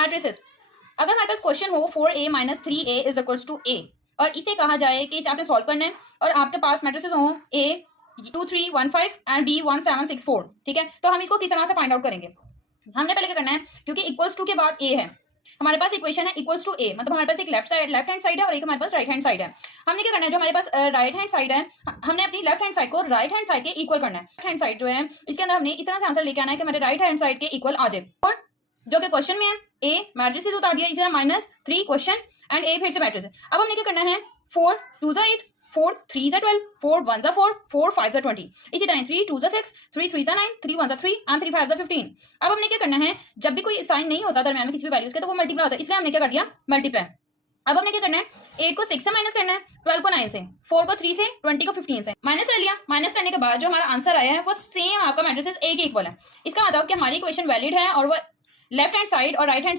Matrices, अगर हमारे पास question हो 4a minus 3a is equals to a और इसे कहा जाए कि इसे आपने सॉल्व करना है और आपके पास मैट्रिसेस हो a 2 3 1 5 एंड b 1 7 6 4, ठीक है, तो हम इसको किस तरह से फाइंड आउट करेंगे? हमने पहले क्या करना है, क्योंकि इक्वल्स टू के बाद a है, हमारे पास इक्वेशन है इक्वल्स टू a, मतलब हमारे पास एक लेफ्ट हैंड साइड है और एक हमारे पास राइट हैंड साइड है। हमने क्या करना है, जो हमारे पास राइट हैंड साइड है, हमने अपनी लेफ्ट हैंड साइड को राइट हैंड साइड के इक्वल करना है। लेफ्ट हैंड साइड जो है इसके अंदर हमने इस तरह से आंसर लेके आना है कि हमारे राइट हैंड साइड के इक्वल आ जाए, और जो कि क्वेश्चन में है a मैट्रिसेस उतार दिया, इसे माइनस 3 क्वेश्चन एंड a फिर से मैट्रिस है। अब हमने क्या करना है, 4 2 8, 4 3 12, 4 1 4, 4 5 20, इसी तरह 3 2 6, 3 3 9, 3 1 3 एंड 3 5 15। अब हमने क्या करना है, जब भी कोई साइन नहीं होता दरम्यान में किसी भी वैल्यूज के तो वो मल्टीप्लाई होता है, इसलिए हमने क्या कर दिया मल्टीप्लाई। अब हमने क्या करना है, 8 को 6 से माइनस करना है, 12 को 9 से, 4 को 3 से, 20 को 15 से माइनस कर लिया। माइनस करने के बाद जो हमारा आंसर आया है वो सेम आपका मैट्रिसेस a के इक्वल है। इसका मतलब कि हमारी इक्वेशन वैलिड है और वो लेफ्ट हैंड साइड और राइट हैंड